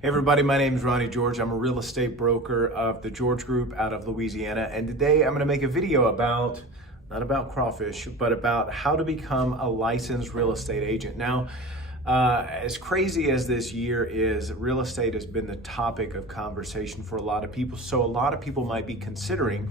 Hey everybody, my name is Ronnie George. I'm a real estate broker of the George Group out of Louisiana. And today I'm going to make a video about, not about crawfish, but about how to become a licensed real estate agent. Now, as crazy as this year is, real estate has been the topic of conversation for a lot of people. So a lot of people might be considering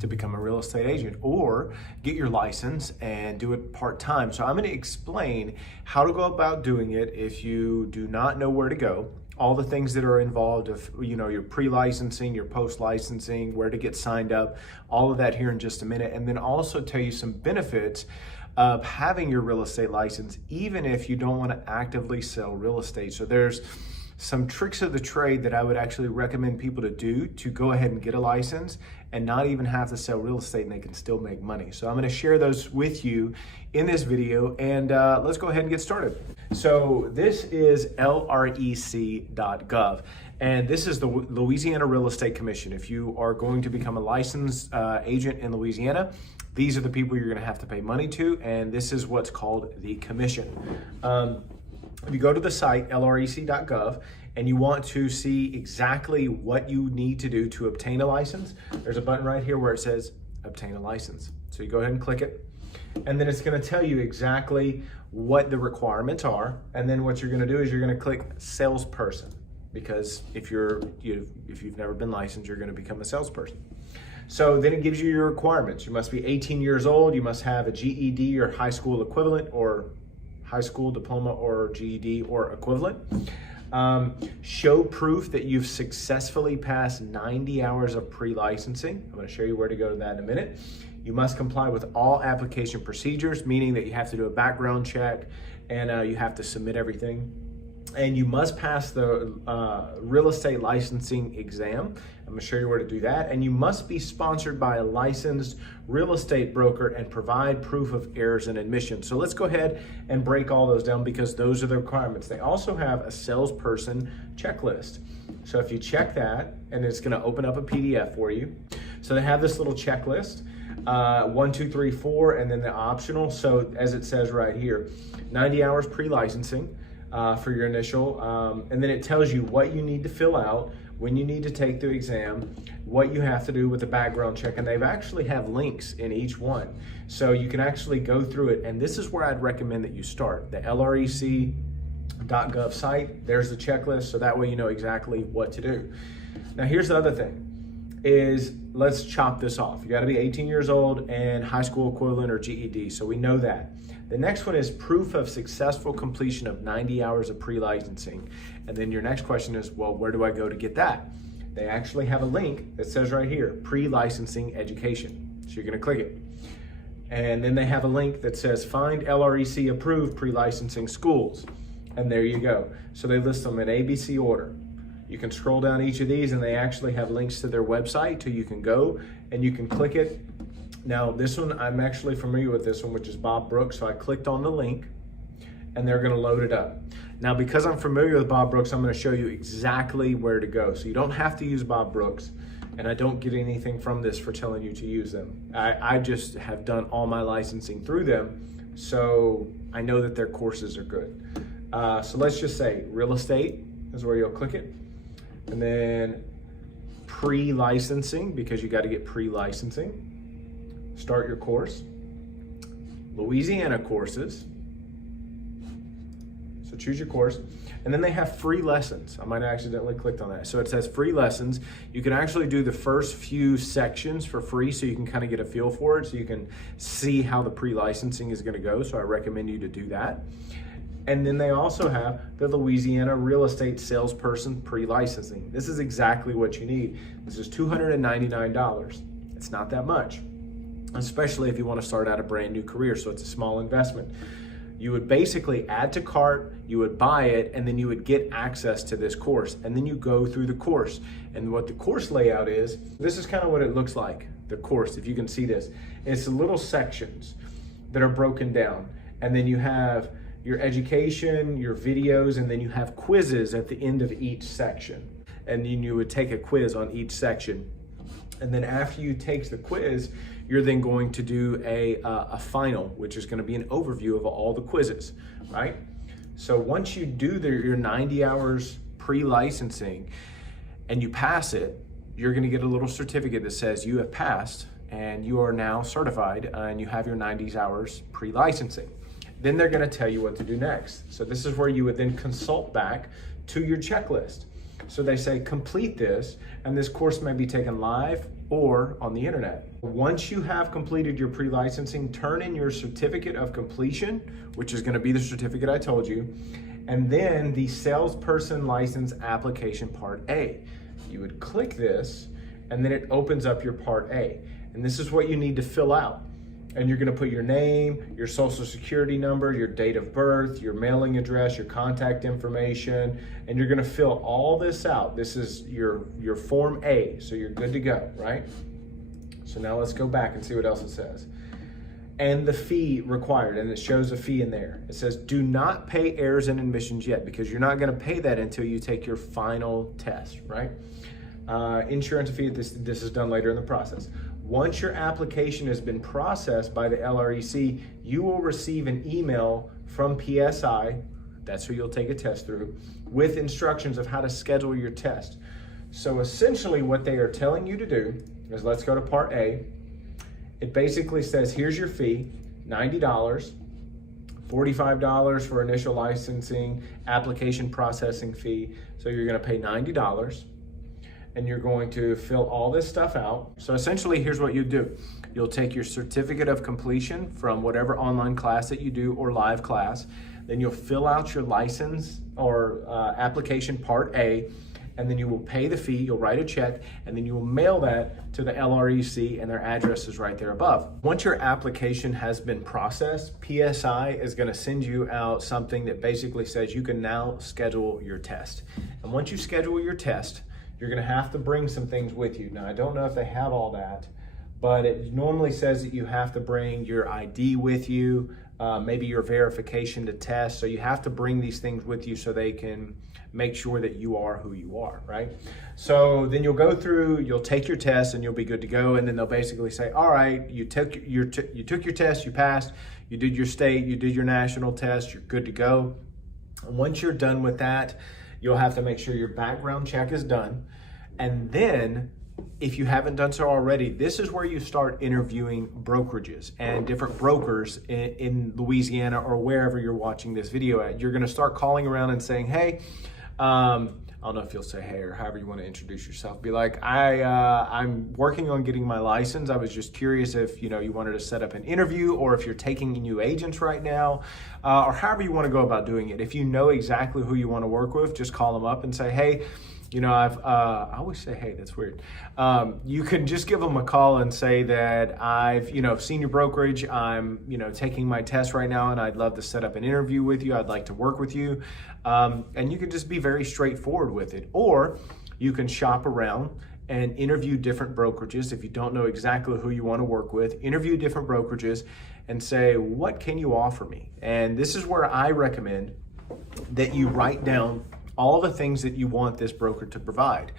to become a real estate agent or get your license and do it part-time. So I'm going to explain how to go about doing it if you do not know where to go, all the things that are involved of, your pre-licensing, your post-licensing, where to get signed up, all of that here in just a minute. And then also tell you some benefits of having your real estate license, even if you don't want to actively sell real estate. So there's some tricks of the trade that I would actually recommend people to do to go ahead and get a license and not even have to sell real estate, and they can still make money. So I'm going to share those with you in this video, and let's go ahead and get started. So this is lrec.gov, and this is the Louisiana Real Estate Commission. If you are going to become a licensed agent in Louisiana, these are the people you're going to have to pay money to, and this is what's called the commission. If you go to the site, lrec.gov, and you want to see exactly what you need to do to obtain a license, there's a button right here where it says obtain a license. So you go ahead and click it, and then it's going to tell you exactly what the requirements are. And then what you're going to do is you're going to click salesperson, because if you've never been licensed, you're going to become a salesperson. So then it gives you your requirements. You must be 18 years old. You must have a GED or high school equivalent, or high school diploma or GED or equivalent. Show proof that you've successfully passed 90 hours of pre-licensing. I'm going to show you where to go to that in a minute. You must comply with all application procedures, meaning that you have to do a background check and you have to submit everything. And you must pass the real estate licensing exam. I'm going to show you where to do that. And you must be sponsored by a licensed real estate broker and provide proof of errors and admissions. So let's go ahead and break all those down, because those are the requirements. They also have a salesperson checklist. So if you check that, and it's going to open up a PDF for you. So they have this little checklist, 1, 2, 3, 4, and then the optional. So as it says right here, 90 hours pre-licensing. For your initial, and then it tells you what you need to fill out, when you need to take the exam, what you have to do with the background check, and they've actually have links in each one. So you can actually go through it, and this is where I'd recommend that you start. The lrec.gov site, there's the checklist, so that way you know exactly what to do. Now here's the other thing, is let's chop this off. You gotta be 18 years old and high school equivalent or GED, so we know that. The next one is proof of successful completion of 90 hours of pre-licensing. And then your next question is, well, where do I go to get that? They actually have a link that says right here, pre-licensing education. So you're gonna click it. And then they have a link that says find LREC approved pre-licensing schools. And there you go. So they list them in ABC order. You can scroll down each of these, and they actually have links to their website, so you can go and you can click it. Now this one, I'm actually familiar with this one, which is Bob Brooks. So I clicked on the link and they're gonna load it up. Now, because I'm familiar with Bob Brooks, I'm gonna show you exactly where to go. So you don't have to use Bob Brooks, and I don't get anything from this for telling you to use them. I just have done all my licensing through them, so I know that their courses are good. So let's just say real estate is where you'll click it. And then pre-licensing, because you gotta get pre-licensing. Start your course. Louisiana courses. So choose your course. And then they have free lessons. I might have accidentally clicked on that. So it says free lessons. You can actually do the first few sections for free, so you can kind of get a feel for it, so you can see how the pre-licensing is going to go. So I recommend you to do that. And then they also have the Louisiana Real Estate Salesperson pre-licensing. This is exactly what you need. This is $299. It's not that much, especially if you want to start out a brand new career. So it's a small investment. You would basically add to cart, you would buy it, and then you would get access to this course. And then you go through the course. And what the course layout is, this is kind of what it looks like, the course, if you can see this. It's little sections that are broken down. And then you have your education, your videos, and then you have quizzes at the end of each section. And then you would take a quiz on each section. And then after you take the quiz, you're then going to do a final, which is going to be an overview of all the quizzes, right? So once you do your 90 hours pre-licensing and you pass it, you're going to get a little certificate that says you have passed and you are now certified and you have your 90 hours pre-licensing. Then they're going to tell you what to do next. So this is where you would then consult back to your checklist. So they say, complete this, and this course may be taken live or on the internet. Once you have completed your pre-licensing, turn in your certificate of completion, which is going to be the certificate I told you, and then the salesperson license application part A. You would click this, and then it opens up your part A. And this is what you need to fill out. And you're going to put your name, your social security number, your date of birth, your mailing address, your contact information, and you're going to fill all this out. This is your form A, so you're good to go, right? So now let's go back and see what else it says. And the fee required, and it shows a fee in there. It says, do not pay errors and admissions yet, because you're not going to pay that until you take your final test, right? Insurance fee, this is done later in the process. Once your application has been processed by the LREC, you will receive an email from PSI, that's who you'll take a test through, with instructions of how to schedule your test. So essentially what they are telling you to do is, let's go to part A. It basically says, here's your fee, $90, $45 for initial licensing, application processing fee. So you're gonna pay $90. And you're going to fill all this stuff out. So essentially, here's what you do. You'll take your certificate of completion from whatever online class that you do or live class. Then you'll fill out your license or application part A, and then you will pay the fee, you'll write a check, and then you will mail that to the LREC, and their address is right there above. Once your application has been processed, PSI is gonna send you out something that basically says you can now schedule your test. And once you schedule your test, you're gonna have to bring some things with you. Now, I don't know if they have all that, but it normally says that you have to bring your ID with you, maybe your verification to test. So you have to bring these things with you so they can make sure that you are who you are, right? So then you'll go through, you'll take your test and you'll be good to go. And then they'll basically say, all right, you took your test, you passed, you did your state, you did your national test, you're good to go. And once you're done with that, you'll have to make sure your background check is done. And then, if you haven't done so already, this is where you start interviewing brokerages and different brokers in Louisiana or wherever you're watching this video at. You're gonna start calling around and saying, hey, I don't know if you'll say hey or however you want to introduce yourself. Be like, I'm working on getting my license. I was just curious if you wanted to set up an interview, or if you're taking new agents right now, or however you want to go about doing it. If you know exactly who you want to work with, just call them up and say, hey, I always say, hey, that's weird. You can just give them a call and say that I've, seen your brokerage. I'm, taking my test right now and I'd love to set up an interview with you. I'd like to work with you. And you can just be very straightforward with it. Or you can shop around and interview different brokerages. If you don't know exactly who you want to work with, interview different brokerages and say, what can you offer me? And this is where I recommend that you write down all the things that you want this broker to provide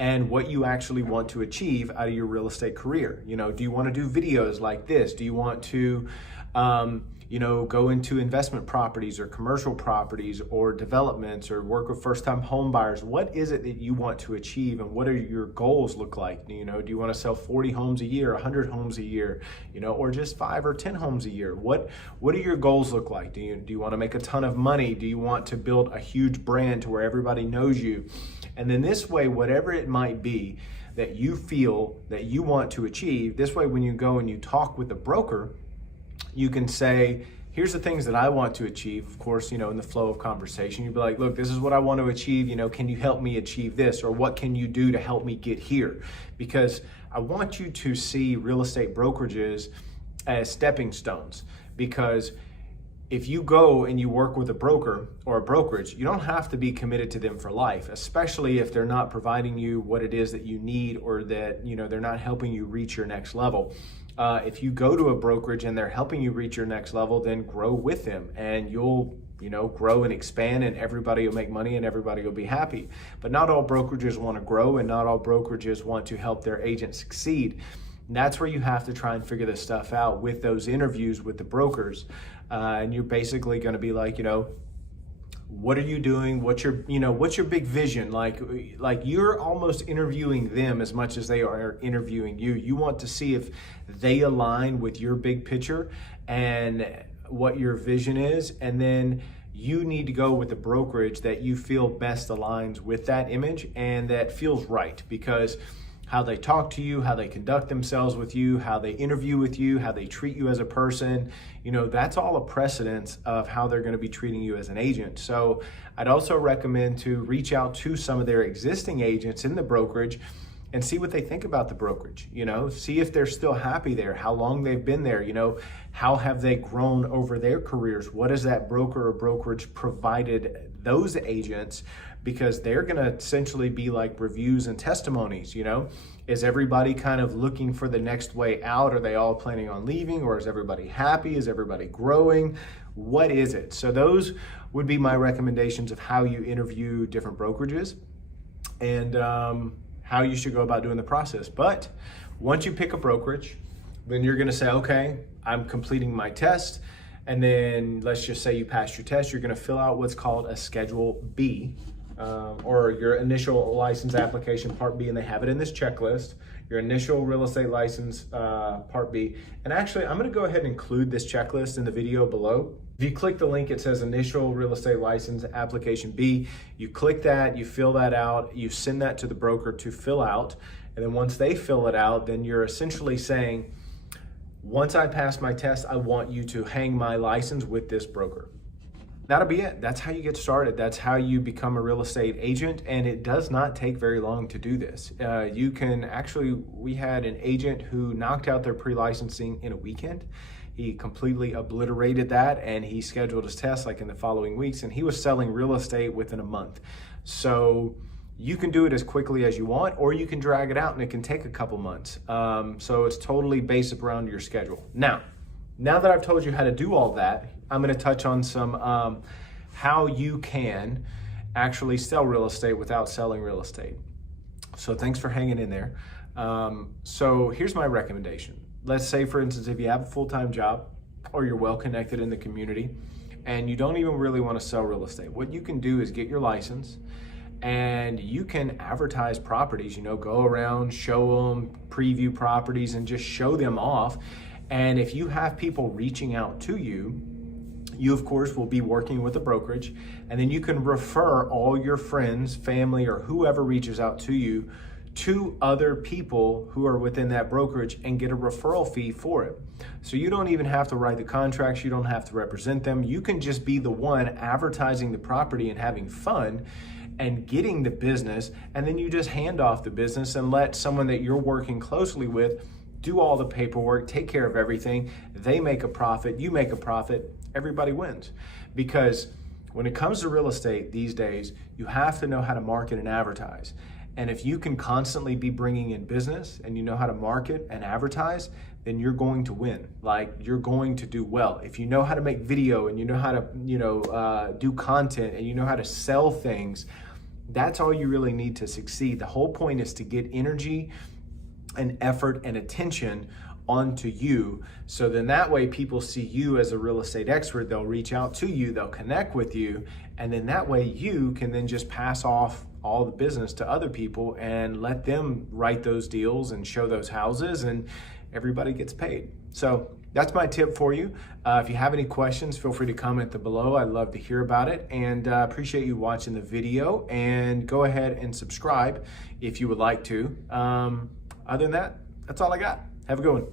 and what you actually want to achieve out of your real estate career. Do you want to do videos like this? Do you want to, go into investment properties or commercial properties or developments, or work with first-time home buyers? What is it that you want to achieve, and what are your goals look like? Do you want to sell 40 homes a year, 100 homes a year, or just 5 or 10 homes a year? What do your goals look like? Do you want to make a ton of money? Do you want to build a huge brand to where everybody knows you? And then this way, whatever it might be that you feel that you want to achieve, this way when you go and you talk with the broker, you can say, here's the things that I want to achieve. Of course, in the flow of conversation, you'd be like, look, this is what I want to achieve. Can you help me achieve this? Or what can you do to help me get here? Because I want you to see real estate brokerages as stepping stones. Because if you go and you work with a broker or a brokerage, you don't have to be committed to them for life, especially if they're not providing you what it is that you need, or that, they're not helping you reach your next level. If you go to a brokerage and they're helping you reach your next level, then grow with them, and you'll grow and expand, and everybody will make money and everybody will be happy. But not all brokerages want to grow, and not all brokerages want to help their agents succeed. And that's where you have to try and figure this stuff out with those interviews with the brokers. And you're basically going to be like, What are you doing? What's your big vision? Like you're almost interviewing them as much as they are interviewing you. You want to see if they align with your big picture and what your vision is. And then you need to go with the brokerage that you feel best aligns with that image and that feels right, because how they talk to you, how they conduct themselves with you, how they interview with you, how they treat you as a person, that's all a precedence of how they're going to be treating you as an agent. So I'd also recommend to reach out to some of their existing agents in the brokerage and see what they think about the brokerage. See if they're still happy there, how long they've been there, how have they grown over their careers? What has that broker or brokerage provided those agents? Because they're going to essentially be like reviews and testimonies. Is everybody kind of looking for the next way out? Are they all planning on leaving, or is everybody happy? Is everybody growing? What is it? So those would be my recommendations of how you interview different brokerages and how you should go about doing the process. But once you pick a brokerage, then you're going to say, okay, I'm completing my test. And then let's just say you passed your test, you're going to fill out what's called a Schedule B, or your initial license application, Part B, and they have it in this checklist, your initial real estate license, Part B. And actually, I'm going to go ahead and include this checklist in the video below. If you click the link, it says initial real estate license application B. You click that, you fill that out, you send that to the broker to fill out. And then once they fill it out, then you're essentially saying, once I pass my test, I want you to hang my license with this broker. That'll be it. That's how you get started. That's how you become a real estate agent. And it does not take very long to do this. We had an agent who knocked out their pre-licensing in a weekend. He completely obliterated that, and he scheduled his test like in the following weeks, and he was selling real estate within a month. So you can do it as quickly as you want, or you can drag it out and it can take a couple months. So it's totally based around your schedule. Now that I've told you how to do all that, I'm going to touch on some how you can actually sell real estate without selling real estate. So thanks for hanging in there. So here's my recommendation. Let's say, for instance, if you have a full-time job or you're well connected in the community and you don't even really want to sell real estate, what you can do is get your license and you can advertise properties, go around, show them, preview properties, and just show them off. And if you have people reaching out to you, you of course will be working with a brokerage, and then you can refer all your friends, family, or whoever reaches out to you to other people who are within that brokerage and get a referral fee for it. So you don't even have to write the contracts, you don't have to represent them. You can just be the one advertising the property and having fun and getting the business, and then you just hand off the business and let someone that you're working closely with do all the paperwork, take care of everything. They make a profit, you make a profit, everybody wins. Because when it comes to real estate these days, you have to know how to market and advertise. And if you can constantly be bringing in business and you know how to market and advertise, then you're going to win. Like, you're going to do well. If you know how to make video and you know how to, do content and you know how to sell things, that's all you really need to succeed. The whole point is to get energy and effort and attention onto you. So then that way people see you as a real estate expert, they'll reach out to you, they'll connect with you, and then that way you can then just pass off all the business to other people and let them write those deals and show those houses, and everybody gets paid. So that's my tip for you. If you have any questions, feel free to comment below. I'd love to hear about it, and appreciate you watching the video, and go ahead and subscribe if you would like to. Other than that, that's all I got. Have a good one.